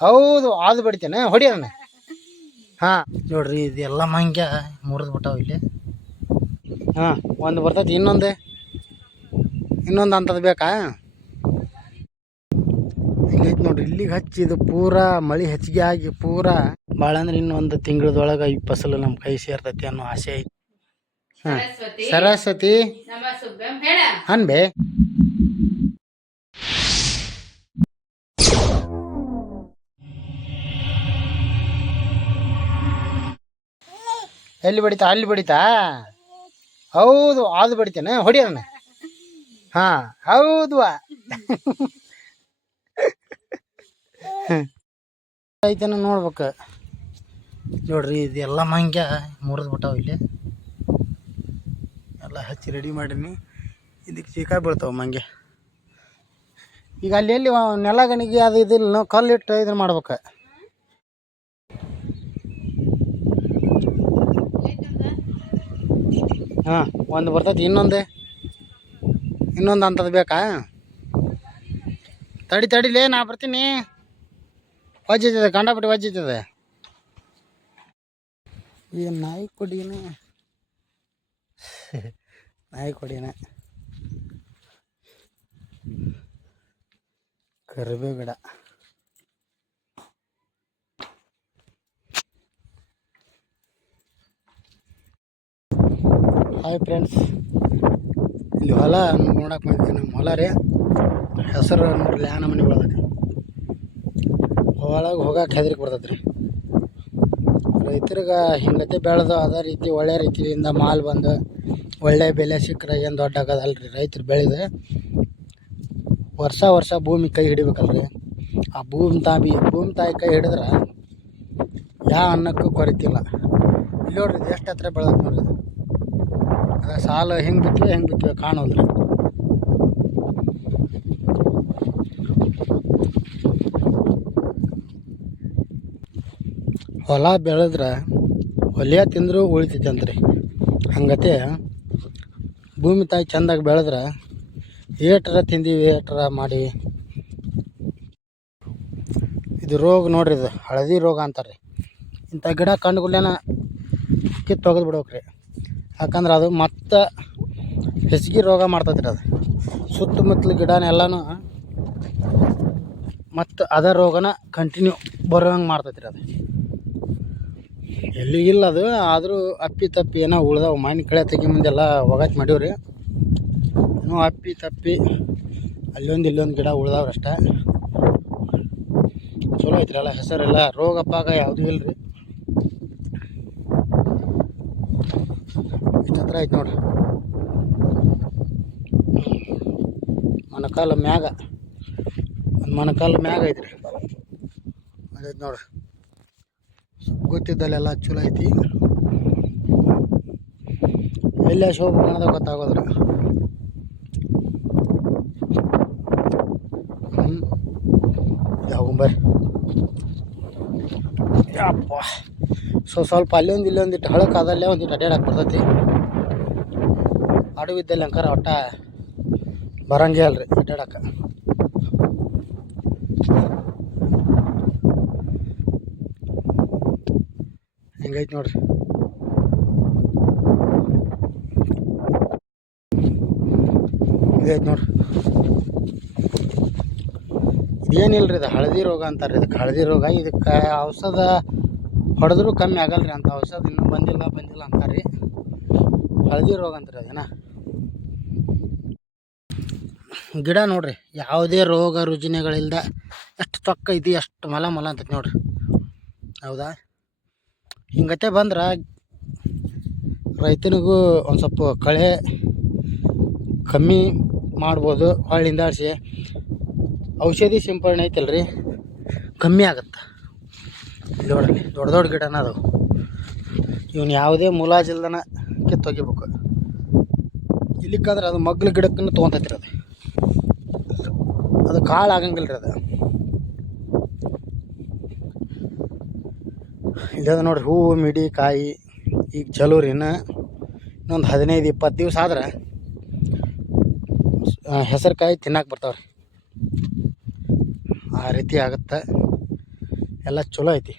ಹೌದು ಅದು ಬಡಿತೇನೆ ಹೊಡಿಯೋಣ ಹಾಂ. ನೋಡ್ರಿ ಇದೆಲ್ಲ ಮಂಗ್ಯ ಮುರಿದು ಬಿಟ್ಟಾವ ಇಲ್ಲಿ. ಹಾಂ ಒಂದು ಬರ್ತೈತಿ ಇನ್ನೊಂದೇ. ಇನ್ನೊಂದು ಅಂಥದ್ದು ಬೇಕಾ? ಇಲ್ಲಿ ನೋಡ್ರಿ ಇಲ್ಲಿಗೆ ಹಚ್ಚಿ ಇದು ಪೂರಾ ಮಳೆ ಹೆಚ್ಚಿಗೆ ಆಗಿ ಪೂರಾ ಭಾಳ ಅಂದ್ರೆ ಇನ್ನೊಂದು ತಿಂಗಳದೊಳಗೆ ಈ ಫಸಲು ನಮ್ಮ ಕೈ ಸೇರ್ತೈತಿ ಅನ್ನೋ ಆಸೆ ಐತಿ. ಹಾಂ. ಸರಸ್ವತಿ. ಅನ್ಬೆ ಎಲ್ಲಿ ಬಡಿತಾ, ಅಲ್ಲಿ ಬಡಿತಾ? ಹೌದು ಅದು ಬಡಿತೇನೆ ಹೊಡಿಯೋಣ ಹಾ, ಹೌದು. ಐತನ ನೋಡ್ಬೇಕು. ನೋಡ್ರಿ, ಇದೆಲ್ಲ ಮಂಗ್ಯ ಮುರಿದು ಬಿಟ್ಟಾವ ಇಲ್ಲಿ. ಎಲ್ಲ ಹಚ್ಚಿ ರೆಡಿ ಮಾಡೀನಿ. ಇದಕ್ಕೆ ಚೀಕ ಬೀಳ್ತಾವ ಮಂಗೆ ಈಗ ಅಲ್ಲಿ ಎಲ್ಲಿ ನೆಲಗಣಿಗೆ ಅದು ಇದಿಲ್ಲ ಕಲ್ಲಿಟ್ಟು ಇದನ್ನ ಮಾಡ್ಬೇಕು. ಹಾಂ, ಒಂದು ಬರ್ತೈತಿ, ಇನ್ನೊಂದು? ಇನ್ನೊಂದು ಅಂಥದ್ದು ಬೇಕಾ? ತಡಿ ತಡಿಲೇ ನಾ ಬರ್ತೀನಿ. ವಜ್ಜಿತದೆ ಕಂಡಪಟ್ಟಿ ವಜ್ಜಿತದೆ. ಏನು ನಾಯಿ ಕೊಡಿನ? ನಾಯಿ ಕೊಡಿನ. ಕರಿಬೇವು ಗಿಡ. ಹಾಯ್ ಫ್ರೆಂಡ್ಸ್ ಇಲ್ಲಿ ಹೊಲ ನೋಡಕ್ಕೆ ಬಂದಿದ್ದೆ ನಮ್ಮ ಹೊಲ ರೀ. ಹೆಸರು ನೋಡ್ರಿ ಆ ಮನೆ ಒಳಗೆ ಒಳಗೆ ಹೋಗಕ್ಕೆ ಹೆದರಿಕೆ ಬರ್ತೈತೆ ರೀ ರೈತರಿಗೆ ಹಿಂಗತೆ ಬೆಳೆದು ಅದೇ ರೀತಿ ಒಳ್ಳೆ ರೀತಿಯಿಂದ ಮಾಲ್ ಬಂದು ಒಳ್ಳೆ ಬೆಲೆ ಸಿಕ್ಕರೆ ಏನು ದೊಡ್ಡ ರೀ ರೈತರು ಬೆಳೆದು. ವರ್ಷ ವರ್ಷ ಭೂಮಿ ಕೈ ಹಿಡಿಬೇಕಲ್ರಿ. ಆ ಭೂಮಿ ತಾಯಿ ಭೂಮಿ ತಾಯಿ ಕೈ ಹಿಡಿದ್ರೆ ಯಾವ ಅನ್ನಕ್ಕೂ ಕೊರತಿಲ್ಲ ಇಲ್ಲಿ ನೋಡ್ರಿ ಎಷ್ಟು ಹತ್ರ ಬೆಳೆದ ನೋಡ್ರಿ ಅದ ಸಾಲು ಹೆಂಗೆ ಬಿತ್ತಿವೆ ಹೆಂಗೆ ಬಿತ್ತಿವೆ ಕಾಣೋದ್ರಿ. ಹೊಲ ಬೆಳೆದ್ರೆ ಹೊಲಿಯ ತಿಂದರೂ ಉಳಿತೈತೆ ಅಂತ್ರಿ ಹಂಗತೆ ಭೂಮಿ ತಾಯಿ ಚಂದಾಗಿ ಬೆಳೆದ್ರೆ ಏಟರ ತಿಂದೀವಿ, ಏಟರ ಮಾಡಿ ಇದು ರೋಗ ನೋಡ್ರಿ ಇದು ಹಳದಿ ರೋಗ ಅಂತಾರೆ ಇಂಥ ಗಿಡ ಕಂಡುಗಳೇನ ಕಿತ್ತು ತೆಗೆದು ಬಿಡ್ಬೇಕ್ರಿ. ಯಾಕಂದ್ರೆ ಅದು ಮತ್ತೆ ಹೆಚ್ಚಿಗೆ ರೋಗ ಮಾಡ್ತೈತ್ರಿ ಅದು. ಸುತ್ತಮುತ್ತಲ ಗಿಡನೆಲ್ಲನೂ ಮತ್ತು ಅದೇ ರೋಗನ ಕಂಟಿನ್ಯೂ ಬರೋಂಗೆ ಮಾಡ್ತೈತ್ರಿ ಅದು. ಎಲ್ಲಿಗಿಲ್ಲ ಅದು, ಆದರೂ ಅಪ್ಪಿ ತಪ್ಪಿ ಏನೋ ಉಳ್ದಾವ. ಮನೆ ಕಳೆ ತೆಗಿ ಮುಂದೆಲ್ಲ ಒಗಟ್ ಮಾಡೀವ್ರಿ. ಏನೋ ಅಪ್ಪಿ ತಪ್ಪಿ ಅಲ್ಲೊಂದು ಇಲ್ಲೊಂದು ಗಿಡ ಉಳ್ದಾವ್ರಿ ಅಷ್ಟೇ. ಚಲೋ ಐತ್ರಿ ಅಲ್ಲ ಹೆಸರೆಲ್ಲ. ರೋಗಪ್ಪಾಗ ಪಾಗ ಯಾವುದೂ ಇಲ್ಲ ರೀ ಇಷ್ಟು ಹತ್ರ ಐತೆ ನೋಡ್ರಿ ಮೊಣಕಾಲ ಮ್ಯಾಗ, ಒಂದು ಮೊಣಕಾಲ ಮ್ಯಾಗ ಐತ್ರಿ. ಅದೈತೆ ನೋಡ್ರಿ ಗೊತ್ತಿದ್ದಲ್ಲೆಲ್ಲ ಚಲೋ ಐತಿ. ಎಲ್ಲ ಶೋಭ ಅನ್ನೋದು ಗೊತ್ತಾಗೋದ್ರಿ ಹ್ಞೂ ಹೋಗ್ಬರ್ರಿ ಯಪ್ಪ. ಸೊ ಸ್ವಲ್ಪ ಅಲ್ಲೊಂದು ಇಲ್ಲೊಂದಿಟ್ಟು ಒಂದು ಅದಲ್ಲೇ ಒಂದಿಟ್ಟು ಅಡ್ಡಾಡಕ್ಕೆ ಬರ್ತೈತಿ. ಅಡವಿದ್ದಲ್ಲಿ ಅಂಕಾರ ಒಟ್ಟ ಬರಂಗೇ ಅಲ್ರಿ ಅಡ್ಡಾಡಕ್ಕೆ ಹೆಂಗೈತೆ ನೋಡ್ರಿ. ಇದೈತಿ ನೋಡ್ರಿ. ಇದೇನಿಲ್ಲ ರೀ ಇದು ಹಳದಿ ರೋಗ ಅಂತಾರೆ ಇದಕ್ಕೆ ಹಳದಿ ರೋಗ, ಇದಕ್ಕೆ ಔಷಧ ಹೊಡೆದ್ರೂ ಕಮ್ಮಿ ಆಗಲ್ಲ ರೀ ಅಂತ ಔಷಧ, ಇನ್ನೂ ಬಂದಿಲ್ಲ ಬಂದಿಲ್ಲ ಅಂತಾರೆ ಹಳದಿ ರೋಗ ಅಂತಾರೆ ಅದೇನ? ಗಿಡ ನೋಡ್ರಿ, ಯಾವುದೇ ರೋಗ ರುಜಿನಗಳಿಲ್ಲದ ಎಷ್ಟು ತೊಕ್ಕ ಐತಿ, ಎಷ್ಟು ಮಲ ಮಲ ಅಂತೈತಿ ನೋಡ್ರಿ. ಹೌದಾ? ಹಿಂಗತೆ ಬಂದ್ರೆ ರೈತನಿಗೂ ಒಂದು ಸ್ವಲ್ಪ ಕಳೆ ಕಮ್ಮಿ ಮಾಡ್ಬೋದು ಹೊಳ್ಳಿಂದಾಡಿಸಿ ಔಷಧಿ ಸಿಂಪಡಣೆ ಐತಲ್ರಿ, ಕಮ್ಮಿ ಆಗುತ್ತೆ. ನೋಡ್ರಿ, ದೊಡ್ಡ ದೊಡ್ಡ ಗಿಡನ ಅದು. ಇವನು ಯಾವುದೇ ಮುಲಾಜಿಲ್ದನ ಕಿತ್ತೊಗಿಬೇಕು ಇಲ್ಲಿಕ್ಕಂದ್ರೆ ಅದು ಮಗ್ಲ ಗಿಡಕ್ಕನ್ನು ತೊಗೊಂತೈತ್ರಿ ಅದು. ಅದು ಕಾಳು ಆಗಂಗಿಲ್ಲ ರೀ ಅದು ಇಲ್ಲದ ನೋಡ್ರಿ, ಹೂವು, ಮಿಡಿ, ಕಾಯಿ, ಈಗ ಚಲೋ ರೀ ಇನ್ನು ಇನ್ನೊಂದು ಹದಿನೈದು, ಇಪ್ಪತ್ತು ದಿವಸ ಆದ್ರೆ ಹೆಸರು ಕಾಯಿ ತಿನ್ನಕ್ಕೆ ಬರ್ತಾವ್ರಿ. ಆ ರೀತಿ ಆಗುತ್ತೆ. ಎಲ್ಲ ಚಲೋ ಐತಿ.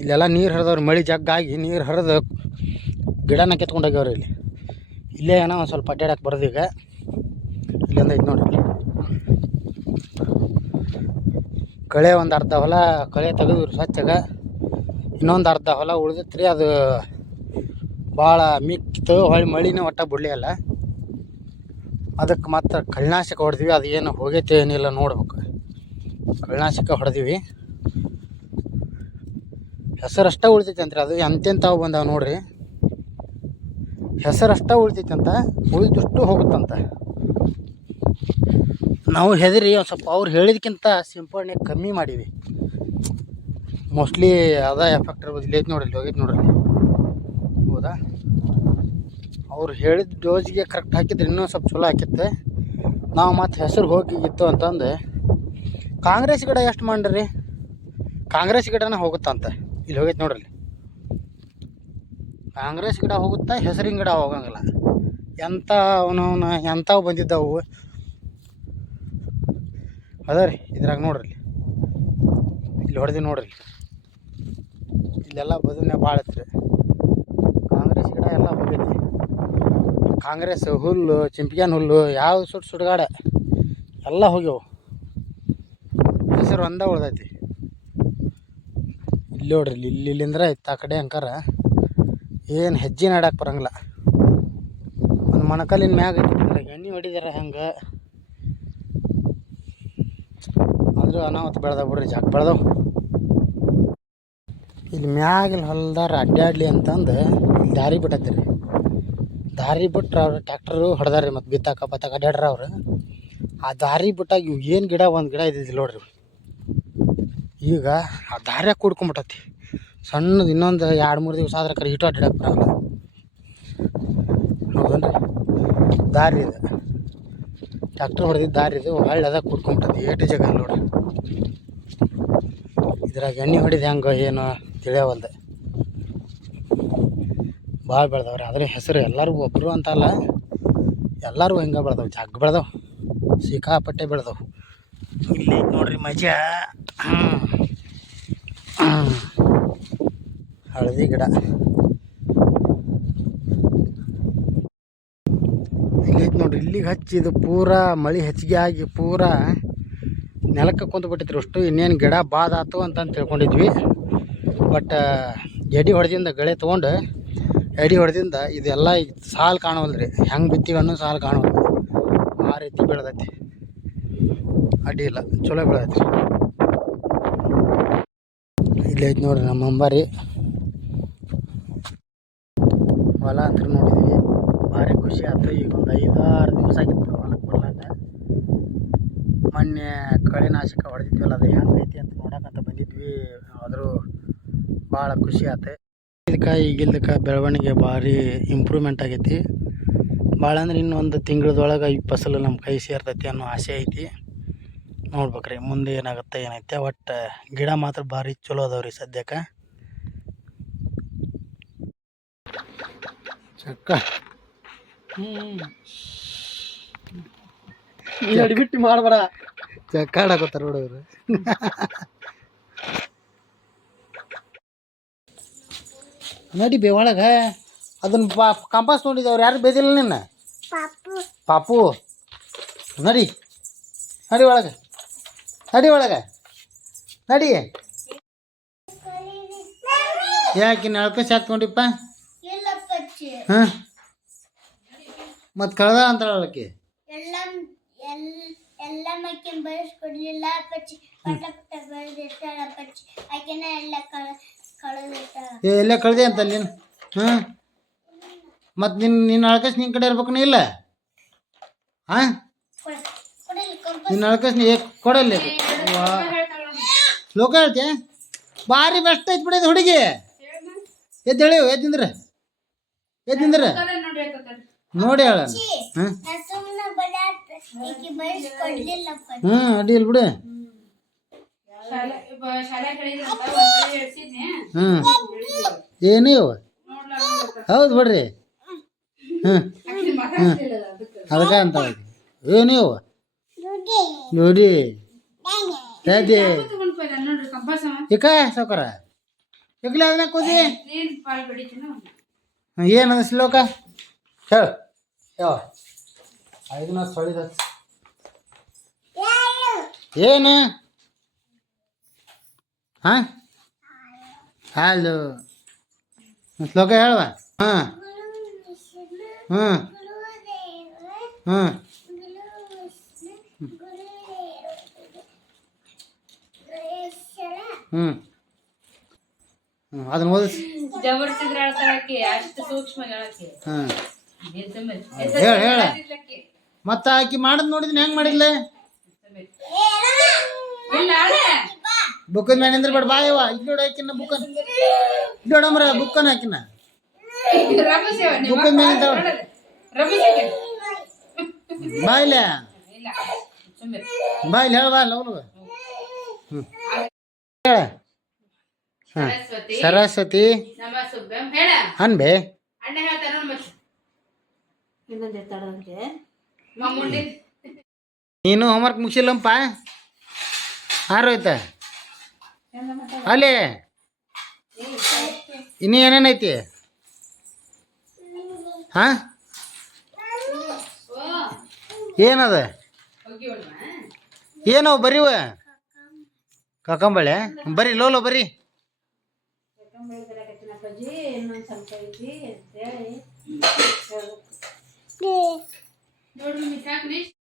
ಇಲ್ಲೆಲ್ಲ ನೀರು ಹರಿದವ್ರು, ಮಳೆ ಜಗ್ಗಾಗಿ ನೀರು ಹರಿದು ಗಿಡನ ಕೆತ್ಕೊಂಡೋಗ್ಯವ್ರಿ ಇಲ್ಲಿ. ಇಲ್ಲೇ ಏನೋ ಒಂದು ಸ್ವಲ್ಪ ಅಡ್ಡಾಡಕ್ಕೆ ಬರೋದು ಈಗ. ಇಲ್ಲೊಂದು ಐತೆ ನೋಡ್ರಿ ಕಳೆ ಒಂದು ಅರ್ಧ ಹೊಲ, ಕಳೆ ತೆಗೆದ್ರು ಸ್ವಚ್ಛಗ. ಇನ್ನೊಂದು ಅರ್ಧ ಹೊಲ ಉಳಿದಿತ್ತು ರೀ ಅದು ಭಾಳ ಮಿಕ್ಕಿತ್ತು, ಹೊಳೆ ಮಳಿನೇ ಒಟ್ಟ ಬಿಡಲಿ ಅಲ್ಲ ಅದಕ್ಕೆ ಮಾತ್ರ ಕಳ್ನಾಶಕ ಹೊಡೆದ್ವಿ ಅದು ಏನು ಹೋಗೈತೆ ಏನಿಲ್ಲ ನೋಡ್ಬೇಕು. ಕಳ್ನಾಶಕ ಹೊಡೆದಿವಿ. ಹೆಸರಷ್ಟ ಉಳಿತೈತೆ ಅಂತ್ರಿ ಅದು ಎಂತೆಂಥವು ಬಂದಾವ ನೋಡ್ರಿ. ಹೆಸರಷ್ಟ ಉಳಿತೈತೆ ಅಂತ ಉಳಿದಷ್ಟು ಹೋಗುತ್ತಂತ. ನಾವು ಹೆದರಿ ಒಂದು ಸ್ವಲ್ಪ ಅವ್ರು ಹೇಳಿದಕ್ಕಿಂತ ಸಿಂಪಡಣೆ ಕಮ್ಮಿ ಮಾಡೀವಿ. ಮೋಸ್ಟ್ಲಿ ಅದ ಎಫೆಕ್ಟ್ ಇರ್ಬೋದು. ಇಲ್ಲಿ ಐತೆ ನೋಡ್ರಿ ಹೋಗೈತೆ ನೋಡ್ರಿ. ಹೌದಾ? ಅವ್ರು ಹೇಳಿದ ಡೋಸ್ಗೆ ಕರೆಕ್ಟ್ ಹಾಕಿದ್ರೆ ಇನ್ನೂ ಸ್ವಲ್ಪ ಚಲೋ ಹಾಕಿತ್ತೆ ನಾವು ಮತ್ತೆ ಹೆಸರು ಹೋಗಿತ್ತು ಅಂತಂದು ಕಾಂಗ್ರೆಸ್ ಗಿಡ ಎಷ್ಟು ಮಾಡ್ರಿ? ಕಾಂಗ್ರೆಸ್ ಗಿಡನೇ ಹೋಗುತ್ತಂತ. ಇಲ್ಲಿ ಹೋಗೈತೆ ನೋಡ್ರಿ ಕಾಂಗ್ರೆಸ್ ಗಿಡ ಹೋಗುತ್ತಾ, ಹೆಸರಿನ ಗಿಡ ಹೋಗಂಗಿಲ್ಲ. ಎಂಥ ಅವನವನ ಎಂಥವು ಬಂದಿದ್ದವು? ಅದ ರೀ ಇದ್ರಾಗ ನೋಡ್ರಿ ಇಲ್ಲಿ. ಹೊಡೆದಿ ನೋಡ್ರಿ ಇಲ್ಲೆಲ್ಲ ಬದಲನೆ ಭಾಳ ಐತ್ರಿ. ಕಾಂಗ್ರೆಸ್ ಗಿಡ ಎಲ್ಲ ಹೋಗೈತಿ. ಕಾಂಗ್ರೆಸ್ ಹುಲ್ಲು ಚಿಂಪಿಗ್ಯಾನ ಹುಲ್ಲು ಯಾವ ಸುಟ್ಟು ಸುಡುಗಾಡ, ಎಲ್ಲ ಹೋಗ್ಯವು. ಹೆಸರು ಒಂದ ಉಳ್ದೈತಿ. ಇಲ್ಲಿ ನೋಡ್ರಿ ಇಲ್ಲಿ ಇಲ್ಲಿ ಇಲ್ಲಿಂದ್ರ ಇತ್ತು ಆ ಕಡೆ ಅಂಕಾರ. ಏನು ಹೆಜ್ಜೆ ನಡಕ್ಕೆ ಬರಂಗಿಲ್ಲ. ಒಂದು ಮೊಣಕಾಲಿನ ಮ್ಯಾಗ ಎಣ್ಣೆ ಹೊಡಿದಾರ ಹಂಗೆ? ಆದ್ರೂ ಅನಾಹುತ ಬೆಳ್ದಾವ ಬಿಡ್ರಿ ಜಾಗ ಬೆಳ್ದವು. ಇಲ್ಲಿ ಮ್ಯಾಗಿನ ಹೊಲ್ದಾರ ಅಡ್ಡಾಡ್ಲಿ ಅಂತಂದು ಇಲ್ಲಿ ದಾರಿ ಬಿಟ್ಟತ್ರಿ. ದಾರಿ ಬಿಟ್ರೆ ಅವ್ರು ಟ್ಯಾಕ್ಟ್ರು ಹೊಡೆದಾರ್ರಿ ಮತ್ತು ಬಿತ್ತಾಕ ಬತ್ತಾಕ ಅಡ್ಡಾಡ್ರ ಅವ್ರು. ಆ ದಾರಿ ಬಿಟ್ಟಾಗ ಇವು ಏನು ಗಿಡ, ಒಂದು ಗಿಡ ಇದ್ದಿದ್ದಿಲ್ಲ ನೋಡ್ರಿ. ಈಗ ಆ ದಾರ್ಯಾಗ ಕೂಡ್ಕೊಂಬಿಟ್ಟತಿ. ಸಣ್ಣದು ಇನ್ನೊಂದು ಎರಡು, ಮೂರು ದಿವಸ ಆದ್ರೆ ಕರೆ ಇಟ್ಟು ಅಡ್ಡಾಡಕ್ಕೆ ಬರಲ್ಲ. ಹೌದನ್ರಿ? ದಾರಿ ಇದೆ. ಟ್ಯಾಕ್ಟರ್ ಹೊಡೆದಿದ್ದು ದಾರಿ ಇದು. ಹೊಳ್ಳಿ ಅದ ಕೂಡ್ಕೊಂಬಿಟ್ಟತಿ. ಏಟು ಜಾಗ ನೋಡ್ರಿ. ಇದ್ರಾಗ ಎಣ್ಣೆ ಹೊಡಿದು ಹೆಂಗೆ ಏನು ತಿಳಿಯವಲ್ದೆ. ಭಾಳ ಬೆಳೆದವ್ರಿ. ಅದ್ರ ಹೆಸರು ಎಲ್ಲರಿಗೂ ಒಬ್ಬರು ಅಂತಲ್ಲ ಎಲ್ಲರೂ ಹಿಂಗೆ ಬೆಳೆದವು. ಜಗ್ ಬೆಳೆದವು. ಸಿಕ್ಕಾಪಟ್ಟೆ ಬೆಳೆದವು. ಇಲ್ಲಿ ನೋಡ್ರಿ ಮಜಾ. ಹ್ಮ್. ಹಳದಿ ಗಿಡ. ಇಲ್ಲಿ ಐತ್ ನೋಡ್ರಿ, ಇಲ್ಲಿಗೆ ಹಚ್ಚಿದು ಪೂರಾ ಮಳೆ ಹೆಚ್ಚಿಗೆ ಆಗಿ ಪೂರಾ ನೆಲಕ್ಕೆ ಕುಂತು ಬಿಟ್ಟಿತ್ರಿ ಅಷ್ಟು. ಇನ್ನೇನು ಗಿಡ ಬಾದಾತು ಅಂತ ತಿಳ್ಕೊಂಡಿದ್ವಿ. ಬಟ್ ಎಡಿ ಹೊಡೆದಿಂದ ಗಳೆ ತೊಗೊಂಡು, ಎಡಿ ಹೊಡೆದಿಂದ ಇದೆಲ್ಲ ಈಗ ಸಾಲು ಕಾಣವಲ್ರಿ. ಹೆಂಗೆ ಬಿತ್ತೀವಿ ಅನ್ನೋ ಸಾಲು ಕಾಣುವಲ್ಲ ಆ ರೀತಿ ಬೆಳೆದೈತಿ. ಅಡ್ಡಿ ಇಲ್ಲ. ಚಲೋ ಬೆಳೆದೈತಿ ಇಲ್ಲಿ ಐತಿ ನೋಡ್ರಿ ನಮ್ಮ ಅಂಬಾರಿ. ಹೊಲ ಅಂತ ನೋಡಿದ್ವಿ. ಭಾರಿ ಖುಷಿ ಆಯ್ತು ಈಗ ಒಂದು ಐದಾರು ದಿವಸ ಆಗಿತ್ತು ಹೊಲಕ್ಕೆ ಬರ್ಲಾಕ. ಮೊನ್ನೆ ಕಳೆನಾಶಕ ಹೊಡೆದಿದ್ವಲ್ಲ, ಅದು ಹೆಂಗೈತಿ ಅಂತ ನೋಡಕಂತ ಬಂದಿದ್ವಿ. ಆದರೂ ಭಾಳ ಖುಷಿ ಆಯ್ತು ಇದಕ್ಕೆ ಈಗಿಲ್ದಕ್ಕೆ ಬೆಳವಣಿಗೆ ಭಾರಿ ಇಂಪ್ರೂವ್ಮೆಂಟ್ ಆಗೈತಿ. ಭಾಳ ಅಂದ್ರೆ ಇನ್ನೊಂದು ತಿಂಗಳದೊಳಗೆ ಈ ಫಸಲು ನಮ್ಮ ಕೈ ಸೇರ್ತೈತಿ ಅನ್ನೋ ಆಸೆ ಐತಿ. ನೋಡ್ಬೇಕ್ರಿ ಮುಂದೆ ಏನಾಗುತ್ತೆ ಏನೈತೆ ಒಟ್ಟು ಗಿಡ ಮಾತ್ರ ಭಾರಿ ಚಲೋ ಅದಾವ್ರಿ ಸದ್ಯಕ್ಕೆ. ಚಕ್ಕ. ಬಿಟ್ಟು ಮಾಡಬೇಡ. ಚಕ್ಕಾಡಕತ್ತಾರ ಹುಡುಗರು ನಡಿ ಬೇ ಒಳಗೆ. ಅದನ್ನ ಪಾ ಕಂಪಾಸ್ ನೋಡಿದವ್ರು ಯಾರು ಬೇದಿಲ್ಲ ನಿನ್ನ? ಪಾಪು. ನಡಿ. ನಡಿ ಒಳಗೆ. ನಡಿ ಒಳಗೆ. ನಡಿ. ಯಾಕೆ ನಳ್ಕಸ್ ಹಾಕೊಂಡಿಪ್ಪ ಹಾಂ? ಮತ್ತು ಕಳ್ದ ಎಲ್ಲ ಎಲ್- ಎಲ್ಲ ಮಕ್ಕಿನ ಬಯಸ್ಕೊಡ್ಲಿಲ್ಲ ಪಚ್ಚಿ ಪಟ ಪಟ ಬೆಳೆದಿರ್ತಾಳ ಪಚ್ಚಿ ಆಕೆನ ಎಲ್ಲ ಕಳ ಕಳೆದಿರ್ತಾಳ. ಏ ಎಲ್ಲೇ ಕಳ್ದೆ ಅಂತ ನೀನು? ಹಾಂ? ಮತ್ತು ನಿನ್ನ ನಿನ್ನ ಅಳ್ಕಸ್ ನಿನ್ನ ಕಡೆ ಇರ್ಬೇಕು ಇಲ್ಲ? ಹಾಂ? ನಿನ್ನ ಅಳ್ಕಸ್ ನೀ ಕೊಡಲ್ಲ. ಲೋಕ ಹೇಳ್ತೀಯ ಭಾರಿ ಬೆಸ್ಟ್ ಐತಿ ಬಿಡಿದ ಹುಡುಗಿ. ಎದ್ದು ಹೇಳಿ ಎದ್ದಿಂದ್ರ ಎದ್ದಿಂದ್ರ ನೋಡಿ ಹೇಳ ಹ್ಮ್ ಹ್ಞೂ ಅಡ್ಡಿ ಇಲ್ಲ ಬಿಡು. ಹ್ಞೂ ಏನೇ ಇವ? ಹೌದು ಬಿಡ್ರಿ. ಹ್ಞೂ ಹ್ಞೂ ಅದಕ್ಕೆ. ಅಂತ ಏನೇ ನೋಡಿ. ಅದೇ ಇಕ ಸೌಕರ ಇಕ್ಲ ಅದನ್ನ ಕೂದಿ. ಏನು ಶ್ಲೋಕ? ಹೇಳ. ಯಾವ ಐದನ ಸೊಳಿದ ಏನು? ಹಾ? ಹಾಲು. ಶ್ಲೋಕ ಹೇಳುವ? ಹಾಂ. ಹ್ಮ್ ಹ್ಞೂ ಹ್ಞೂ ಅದನ್ನ ಓದಿಸಿ. ಜಬರ್ಸಿದ್ರ ಹೇಳ್ತಾಳಕ್ಕೆ ಅಷ್ಟು ಸೂಕ್ಷ್ಮ ಹೇಳಕ್ಕೆ ಹಾಂ ಹೇಳ ಹೇಳ. ಮತ್ತೆ ಆಕಿ ಮಾಡದ್ ನೋಡಿದ್ನ ಹೆಂಗ್ ಮಾಡಿದ್ಲೆ? ಬುಕ್ಕನ್. ಬುಕ್ಕದ ಮೇಲೆ ನಿಂದ್ರೆ ಬೇಡ ಬಾಯವ್ವ ಇಲ್ಲಿ ನೋಡ ಆಕಿನ ಬುಕ್ಕನ್ ನೋಡಮ್ರ ಬುಕ್ಕನ್ ಹಾಕಿನ ಬುಕ್ಕನ್ ಬುಕ್ಕದ ಮೇಲೆ? ಬಾಯ್ಲೆ ಬಾಯ್ಲೆ ಹೇಳ ಬಾ ಲವ್ಲು ಹ್ಞೂ ಹೇಳ ಹಾಂ ಸರಸ್ವತಿ. ಅನ್ಬೆ. ನೀನು ಹೋಮ್ವರ್ಕ್ ಮುಗಿಸಿಲ್ಲಂಪ. ಆರೋಯ್ತ? ಅಲ್ಲಿ. ಇನ್ನು ಏನೇನೈತಿ ಹಾ? ಏನದ? ಏನೋ ಬರೀವ? ಕಕ್ಕಂಬಳೆ ಬರ್ರಿ ಲೋಲೋ ಲೋ ಬರ್ರಿ